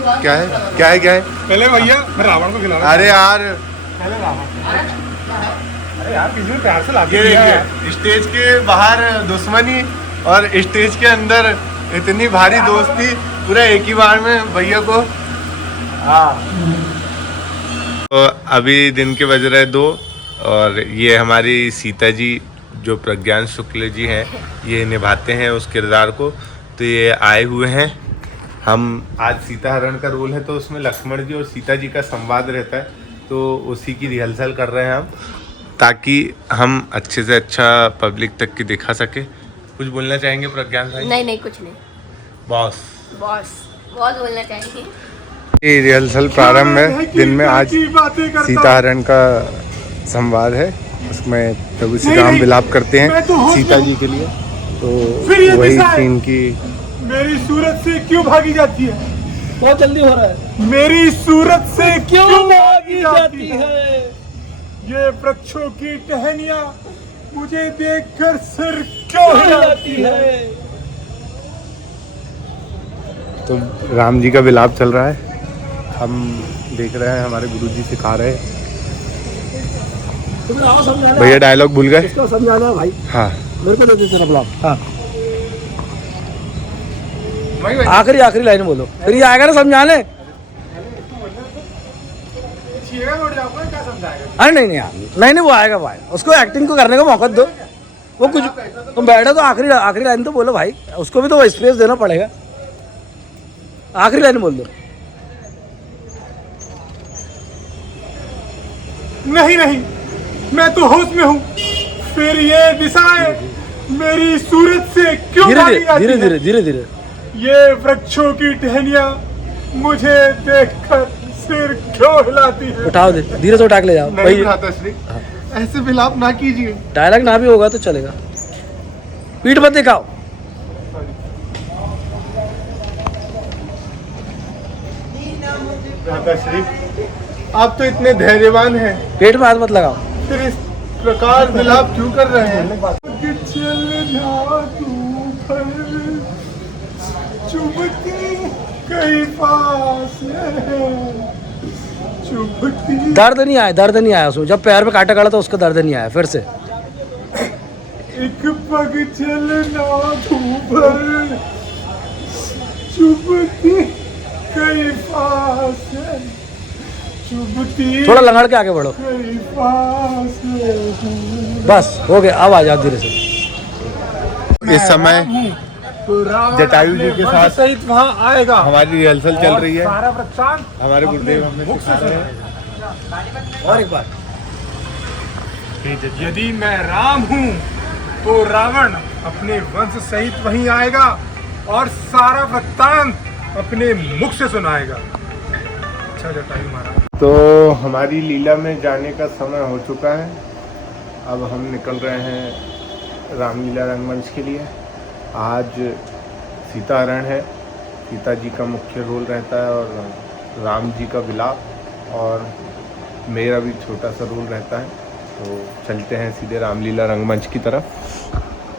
क्या है क्या है क्या है? पहले भैया रावण को खिलाना। अरे यार पहले रावण। अरे यार किसी ने प्यार से ला ये दिया। देखिए, स्टेज के बाहर दुश्मनी और स्टेज के अंदर इतनी भारी दोस्ती, पूरा एक ही बार में भैया को। हाँ तो अभी दिन के बज रहे 2 और ये हमारी सीता जी जो प्रज्ञान शुक्ल जी हैं, ये निभाते हैं उस किरदार को। तो ये आए हुए हैं। हम आज सीता हरण का रोल है तो उसमें लक्ष्मण जी और सीता जी का संवाद रहता है, तो उसी की रिहर्सल कर रहे हैं हम, ताकि हम अच्छे से अच्छा पब्लिक तक की दिखा सके। कुछ बोलना चाहेंगे प्रज्ञान भाई? नहीं कुछ नहीं। बॉस बहुत बोलना चाहेंगे। ये रिहर्सल प्रारंभ है। दिन में आज सीता हरण का संवाद है, उसमें प्रभु श्री राम विलाप करते हैं सीता जी के लिए। तो वही सीन की मेरी सूरत से क्यों भागी जाती है? बहुत जल्दी हो रहा है। मेरी सूरत से क्यों भागी जाती है? ये वृक्षों की टहनियाँ मुझे देखकर सिर क्यों हिलाती है? तो राम जी का विलाप चल रहा है, हम देख रहे हैं, हमारे गुरुजी सिखा रहे हैं। भैया डायलॉग भूल गए? इसको समझाना भाई। हाँ मेरे को दे दे तेरा ब्लॉग। हाँ आखिरी लाइन बोलो, फिर ये आएगा ना समझाने। अरे नहीं वो आएगा भाई, उसको एक्टिंग को करने का मौका दो। वो कुछ तुम बैठो तो आखिरी लाइन तो बोलो भाई, उसको भी तो स्पेस देना पड़ेगा। आखिरी लाइन बोल दो। नहीं मैं तो होश में हूँ। फिर ये दिशाएं मेरी सूरत से क्यों भागी जाती है? धीरे ये वृक्षों की टहनियाँ मुझे देखकर सिर क्यों हिलाती है? उठाओ दे, धीरे से उठा के ले जाओ भाई। ऐसे विलाप ना कीजिए। डायलॉग ना भी होगा तो चलेगा, पीठ मत दिखाओ। माताश्री, आप तो इतने धैर्यवान हैं, पेट में हाथ मत लगाओ। फिर इस प्रकार विलाप क्यों कर रहे हैं? दर्द नहीं आया उसमें, जब पैर में काटा काटा तो उसका दर्द नहीं आया। फिर से एक पग चलना धूपर चुभती कई पास है, चुभती थोड़ा लंगड़ के आगे बढ़ो। कई पास है। बस हो गया, अब आ जाओ धीरे से। इस समय जटायु जी के साथ सहित वहाँ आएगा। हमारी रिहर्सल चल रही है। सारा वृक्षांत हमारे गुरुदेव हमें सिखा रहे हैं। और एक बार, यदि मैं राम हूँ तो रावण अपने वंश सहित वहीं आएगा और सारा वृत्तांत अपने मुख से सुनाएगा। अच्छा जटायु महाराज। तो हमारी लीला में जाने का समय हो चुका है। अब हम निकल रहे हैं रामलीला रंगमंच के लिए। आज सीता हरण है, सीता जी का मुख्य रोल रहता है और राम जी का विलाप, और मेरा भी छोटा सा रोल रहता है। तो चलते हैं सीधे रामलीला रंगमंच की तरफ।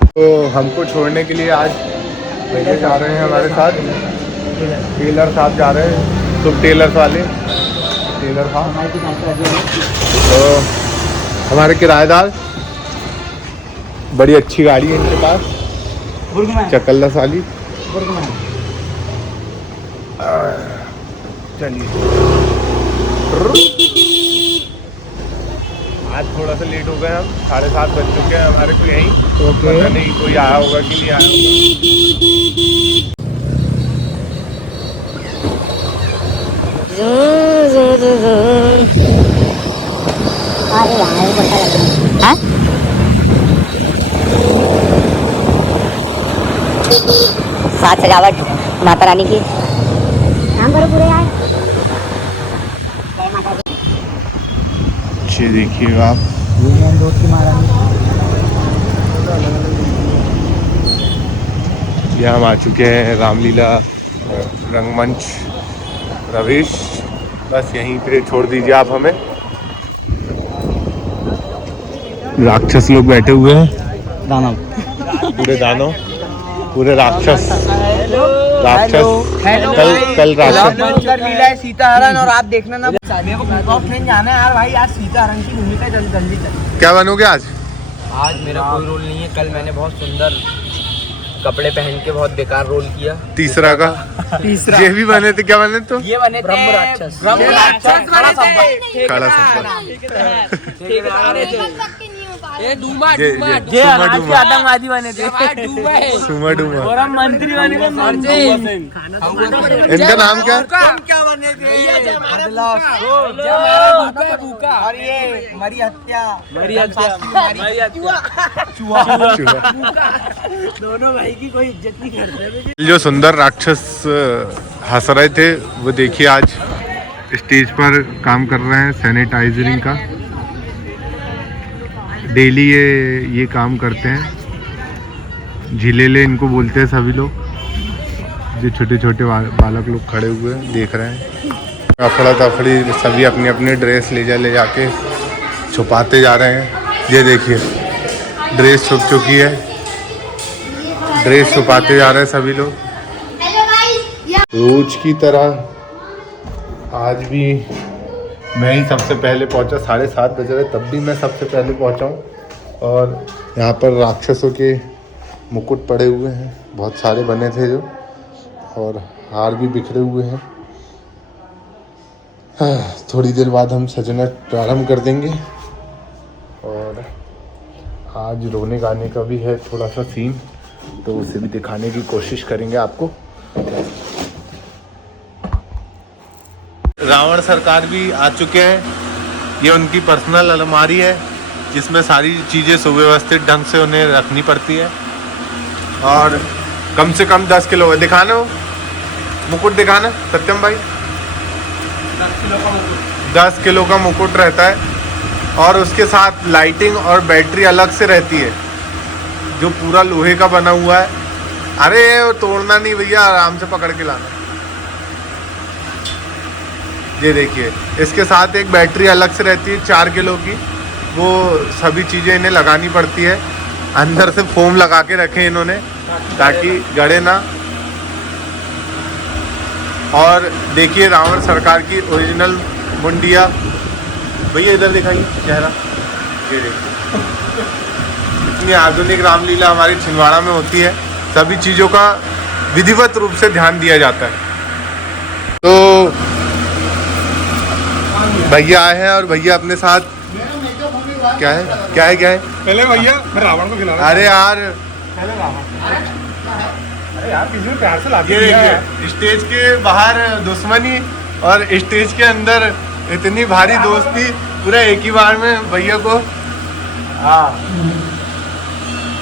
तो हमको छोड़ने के लिए आज भैया जा रहे हैं हमारे साथ, टेलर साहब जा रहे हैं, तो टेलर साहब तो हमारे किराएदार, बड़ी अच्छी गाड़ी है इनके पास, चकल्ला साली। चलिए, आज थोड़ा सा लेट हो गए हम, 7:30 बज चुके हैं हमारे को यहीं। तो पता नहीं कोई आया होगा कि नहीं आया हाँ? साथ सजावट माता रानी की। काम करो पूरे यार। अच्छे देखिएगा आप, ये हम आ चुके हैं रामलीला रंगमंच। रवीश, बस यहीं पे छोड़ दीजिए आप हमें। राक्षस लोग बैठे हुए हैं, दानव, पूरे दानव, पूरे राक्षस। कल राक्षस लीला है सीताहरण और आप देखना ना मेरे को भूकंप ट्रेन जाना है यार भाई। आज सीताहरण की भूमिका जल्दी चल। क्या बनोगे आज? आज मेरा कोई रोल नहीं है। कल मैंने बहुत सुंदर कपड़े पहन के बहुत बेकार रोल किया। तीसरा का ये भी बने थे। क्या बने तुम? ये बने ब्रह्म राक्षस काला सब्बा ये डूमा ये के आतंकवादी बने थे। सुमा डूमा। और हम मंत्री बने थे। इनका नाम क्या? क्या बने थे? और ये मरी हत्या दोनों भाई की कोई इज्जत नहीं करते। जो सुंदर राक्षस हंस रहे थे वो देखिए आज स्टेज पर काम कर रहे हैं सैनिटाइजरिंग का। डेली ये काम करते हैं। झिलेले इनको बोलते हैं सभी लोग। जो छोटे छोटे बालक लोग खड़े हुए हैं देख रहे हैं। अफड़ा तफड़ी सभी अपनी अपनी ड्रेस ले जाके छुपाते जा रहे हैं। ये देखिए ड्रेस छुप चुकी है। ड्रेस छुपाते जा रहे हैं सभी लोग। रोज की तरह आज भी मैं ही सबसे पहले पहुंचा। 7:30 बज रहे तब भी मैं सबसे पहले पहुंचा हूँ। और यहाँ पर राक्षसों के मुकुट पड़े हुए हैं। बहुत सारे बने थे जो, और हार भी बिखरे हुए हैं। थोड़ी देर बाद हम सजना प्रारंभ कर देंगे। और आज रोने गाने का भी है थोड़ा सा सीन, तो उसे भी दिखाने की कोशिश करेंगे आपको। रावण सरकार भी आ चुके हैं। ये उनकी पर्सनल अलमारी है जिसमें सारी चीज़ें सुव्यवस्थित ढंग से उन्हें रखनी पड़ती है। और कम से कम 10 किलो दिखाना हो मुकुट दिखाना सत्यम भाई। 10 किलो का मुकुट रहता है। और उसके साथ लाइटिंग और बैटरी अलग से रहती है जो पूरा लोहे का बना हुआ है। अरे वो तोड़ना नहीं भैया, आराम से पकड़ के लाना। ये देखिए इसके साथ एक बैटरी अलग से रहती है 4 किलो की। वो सभी चीज़ें इन्हें लगानी पड़ती है। अंदर से फोम लगा के रखे इन्होंने ताकि गड़े ना। और देखिए रावण सरकार की ओरिजिनल मुंडिया। भैया इधर दिखाइए चेहरा। ये देखिए इतनी आधुनिक रामलीला हमारी छिंदवाड़ा में होती है। सभी चीज़ों का विधिवत रूप से ध्यान दिया जाता है। तो भैया आए हैं और भैया अपने साथ क्या है पहले भैया मैं रावण को खिला रहा अरे यार अरे यार किसी ने प्यार से ला ये देखिए स्टेज के बाहर दुश्मनी और स्टेज के अंदर इतनी भारी दोस्ती पूरा एक ही बार में भैया को। हाँ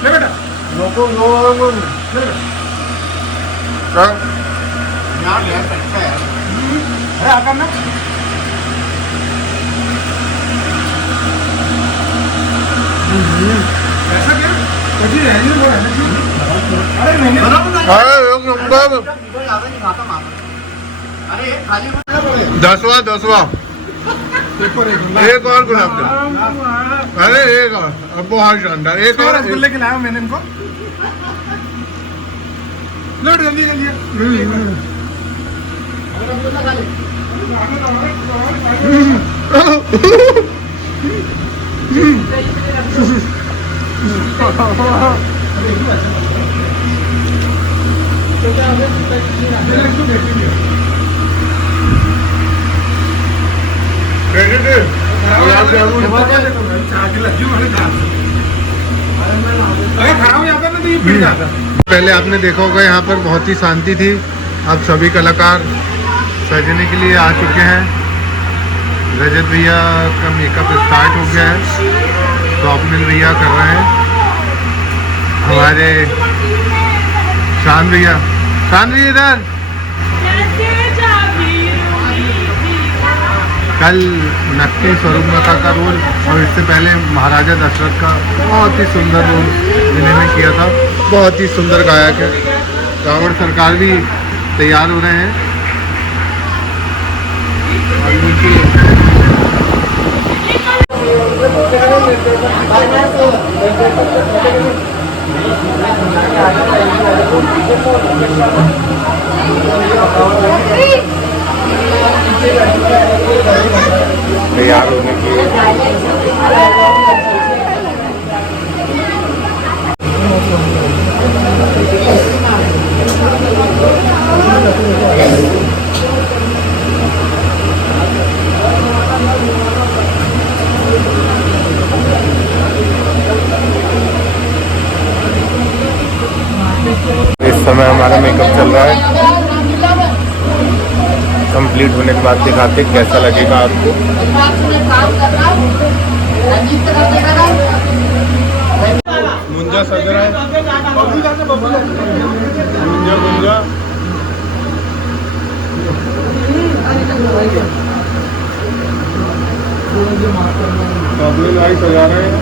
ले बेटा रोको अरे आकर ना ऐसा क्या कुछ ही रहने वो रहने क्यों? अरे मैंने दसवां एक और गुलाब जामुन। अरे एक और बहुत शानदार। एक और रसगुल्ले खिलाया मैंने इनको। लो जल्दी जल्दी गुलाब जामुन पहले आपने देखा होगा यहाँ पर बहुत ही शांति थी। अब सभी कलाकार सजने के लिए आ चुके हैं। रजत भैया का मेकअप स्टार्ट हो गया है। स्वप्निल भैया कर रहे हैं। हमारे शान भैया इधर। कल नक्की स्वरूपमाता का रोल और इससे पहले महाराजा दशरथ का बहुत ही सुंदर रोल इन्होंने किया था। बहुत ही सुंदर गायक है। रावण सरकार भी तैयार हो रहे हैं। और तैयार होने की इस समय हमारा मेकअप चल रहा है। कंप्लीट होने के बाद दिखाते कैसा लगेगा आपको। मुंजा सज रहा है, मुंजा मुंजा भाई सजा रहे हैं।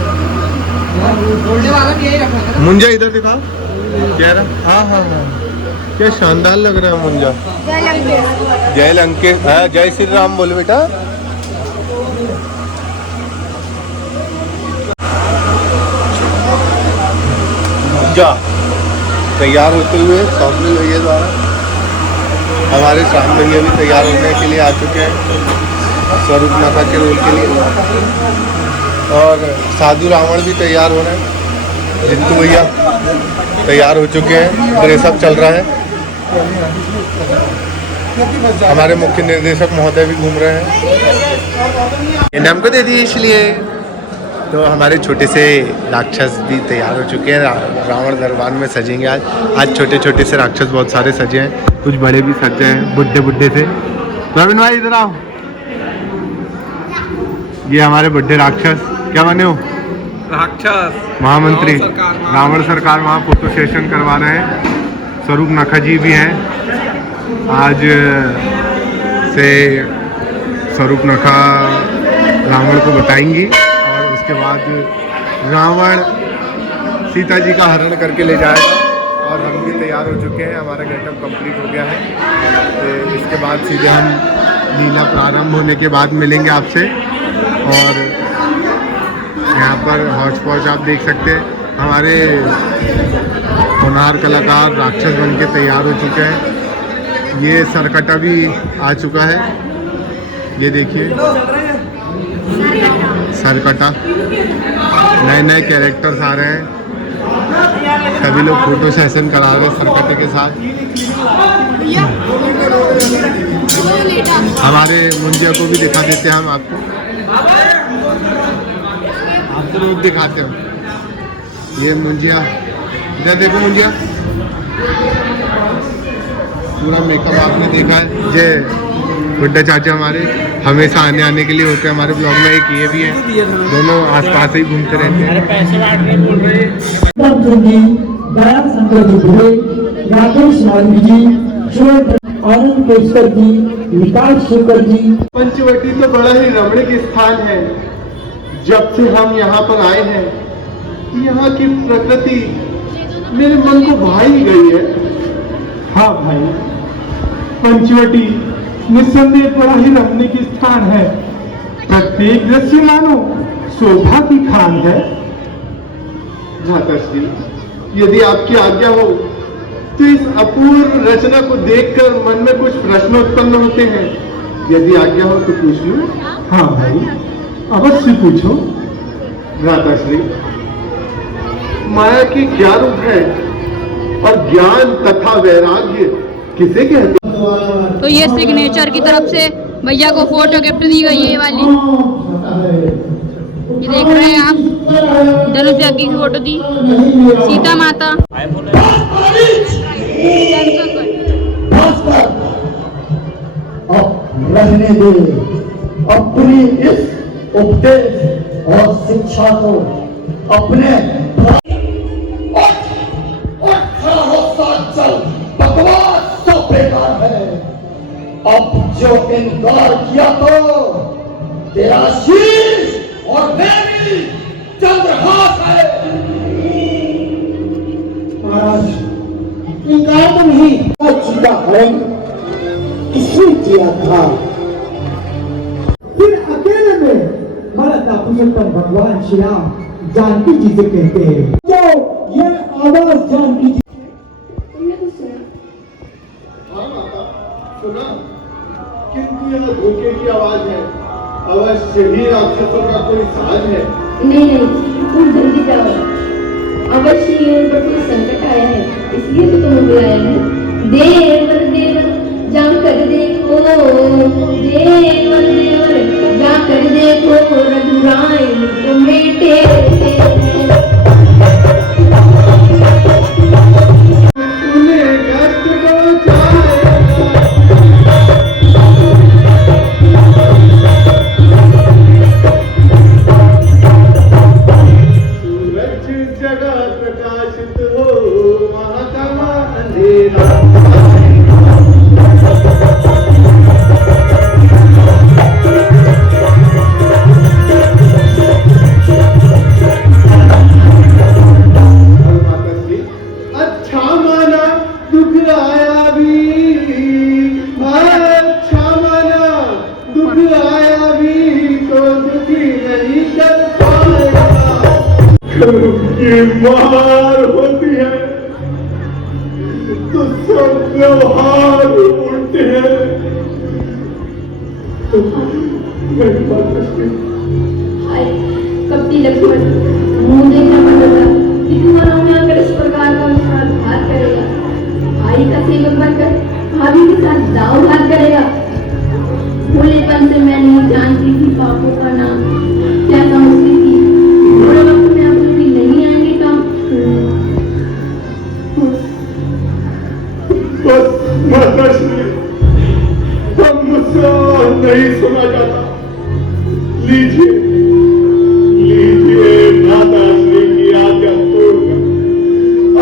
मुंजा इधर दिखा, कह रहा हाँ हाँ हाँ, क्या शानदार लग रहा है मुंजा। जय लंकेश, जय श्री राम बोल बेटा। मुंजा तैयार होते हुए सौम्य भैया द्वारा। हमारे श्याम भैया भी तैयार होने के लिए आ चुके हैं स्वरूप माता के रोल के लिए, और साधु रावण भी तैयार हो रहे हैं। जिंतू भैया तैयार हो चुके हैं, ड्रेसअप चल रहा है। हमारे मुख्य निर्देशक महोदय भी घूम रहे हैं। इनाम को दे दिए इसलिए। तो हमारे छोटे से राक्षस भी तैयार हो चुके हैं, रावण दरबार में सजेंगे आज छोटे छोटे से राक्षस बहुत सारे सजे हैं, कुछ बड़े भी सजे हैं बुड्ढे बुड्ढे से। प्रवीण भाई इधर आओ। ये हमारे बुड्ढे राक्षस क्या बने हो? राक्षस महामंत्री रावण सरकार वहाँ फोटो सेशन करवा रहे हैं। स्वरूप नखा जी भी हैं। आज से स्वरूप नखा रावण को बताएंगी, और उसके बाद रावण सीता जी का हरण करके ले जाएगा। और हम भी तैयार हो चुके हैं, हमारा गेटअप कंप्लीट हो गया है। तो इसके बाद सीधे हम लीला प्रारंभ होने के बाद मिलेंगे आपसे। और यहाँ पर हौच पौच आप देख सकते हैं, हमारे होनहार कलाकार राक्षस बन के तैयार हो चुके हैं। ये सरकटा भी आ चुका है, ये देखिए सरकटा। नए नए कैरेक्टर्स आ रहे हैं, सभी लोग फोटो सेशन करा रहे हैं सरकटे के साथ। हमारे मुंजिया को भी दिखा देते हैं हम आपको, रूप दिखाते हो। ये मुंजिया, इधर देखो मुंजिया, पूरा मेकअप आपने देखा है। ये बुड्ढा चाचा हमारे हमेशा आने के लिए होते हैं हमारे ब्लॉग में। एक ये भी है, दोनों आसपास ही घूमते रहते हैं। पंचवटी तो बड़ा ही रमणीक स्थान है। जब से हम यहाँ पर आए हैं, यहाँ की प्रकृति मेरे मन को भा ही गई है। हाँ भाई, पंचवटी निस्संदेह बड़ा ही रमणीक स्थान है। प्रत्येक दृश्य मानो शोभा की खान है। माताश्री, यदि आपकी आज्ञा हो तो इस अपूर्व रचना को देखकर मन में कुछ प्रश्न उत्पन्न होते हैं। यदि आज्ञा हो तो पूछ लो। हाँ भाई, अवश्य पूछो। माताश्री, माया की क्या रूप है और ज्ञान तथा वैराग्य किसे कहते हैं? तो ये सिग्नेचर की तरफ से भैया को फोटो गिफ्ट दी गई है, ये वाली। ये देख रहे हैं आप, धनुष यज्ञ की फोटो दी, सीता माता। रहने दे अपनी इस उपदेश और शिक्षा को अपने बकवास तो बेकार है। अब जो इनकार किया तो तेरा शीश और मेरी चंद्रहास है। महाराज, इनकार तो नहीं, सीता हरण इसलिए किया था। फिर अकेले में मरा था पुरुषोत्तम भगवान श्री राम जानकी जी से कहते हैं, जो ये आवाज जानकी जी। तुमने कुछ सुना? हाँ सुना, किंतु यह धोखे की आवाज है। अवश्य ही राक्षसों का कोई साज है। नहीं तुम जल्दी जाओ, अवश्य ही उन पर कोई संकट आया है, इसलिए तो तुम्हें बुलाया है। देवर देवर जाकर देखो, देवर देवर जाकर देखो, रघुराई को मेटे की मार होती है तो सब व्यवहार उल्टे हैं। हाय कपटी लक्ष्मण, मुंह देखना पड़ता था कि तुम्हारा में आकर इस प्रकार का विश्वासघात करेगा। भाई का सेवक बनकर भाभी के साथ दावघात करेगा। भोलेपन से मैं नहीं जानती थी पापों का नाम, क्या समझती थी थोड़े वक्त में आप कभी नहीं आएंगे काम। बस माताश्री, हम मुझसे नहीं सुना जाता। लीजिए लीजिए माताश्री की आज्ञा तोड़कर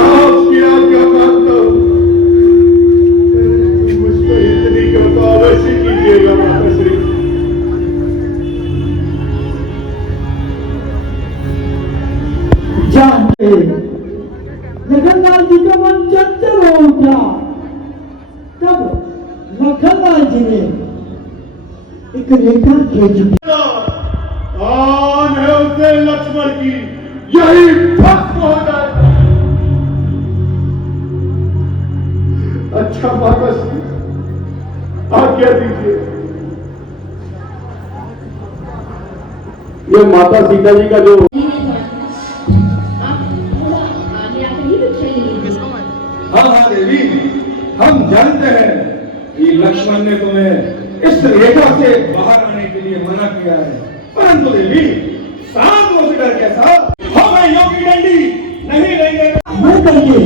आपकी आज्ञा मानता हूँ। मुझ पर इतनी कृपा अवश्य कीजिएगा माताश्री। जानते लखनलाल जी का मन चंचल हो उठा। तब लखनलाल जी ने एक रेखा खींची। आन है उसे लक्ष्मण की, यही भस्म हो जाएगा। अच्छा माताश्री, आज्ञा दीजिए। ये माता सीता जी का जो हाँ देवी, हम जानते हैं कि लक्ष्मण ने तुम्हें इस रेखा से बाहर आने के लिए मना किया है, परंतु देवी सांपों से डर कैसा? हमें योगी डंडी नहीं लेंगे। मैं कहिए